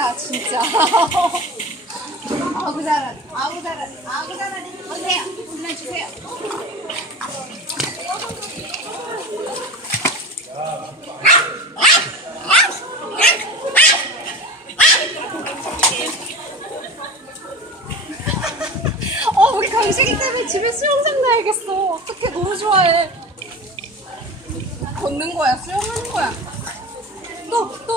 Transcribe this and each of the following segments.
아 진짜. 아구 잘하 아구 잘하 아구 잘하네. 주세요. 물만 주세요. 어 우리 강식이 때문에 집에 수영장 가야겠어. 어떡해 너무 좋아해. 걷는 거야 수영하는 거야. 또.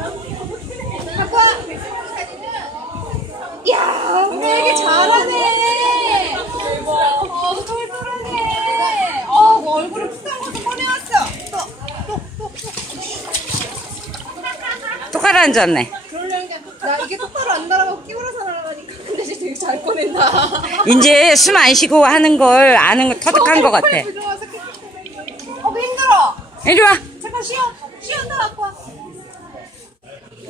갖고 와. 우리 애기 잘하네. 어 똘똘하네. 어 뭐 얼굴을 푸른 것도 꺼내왔어. 또 또, 또. 또 가라앉았네. 그러려니까 나 이게 똑바로 안 날아가고 끼우러서 날아가니까 근데 진짜 되게 잘 꺼낸다. 이제 숨 안 쉬고 하는 걸 아는 거 터득한 것 같아. 어, 힘들어. 이리 와. 잠깐 쉬어. 쉬었다 갖고 와.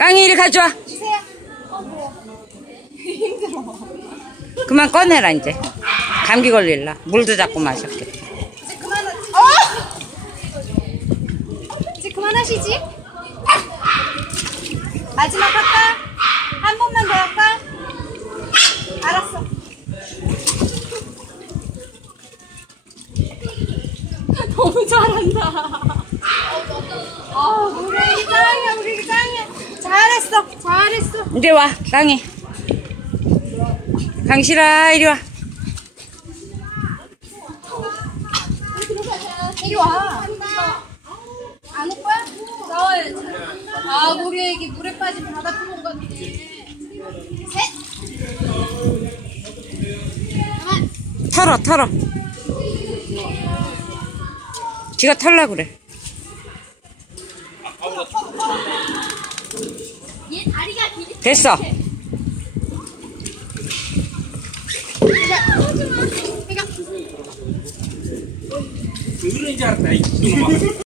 깡이 이리 가져와. 주세요. 어. 힘들어. 그만 꺼내라 이제. 감기 걸릴라. 물도 자꾸 마셨게. 이제 그만하. 어! 이제 그만하시지. 마지막 할까? 한 번만 더 할까? 알았어. 너무 잘한다. 아, 우리 애기 짱이야, 우리 애기 짱이야. 잘했어, 잘했어. 이리 와. 깡이. 강실아 이리 와. 이리 와. 안 올 거야? 나와야지. 아, 우리 애기 물에 빠진 바다 표본 같네. 셋. 털어 털어. 지가 털라 그래. 얘 다리가 길. 됐어. 그러니까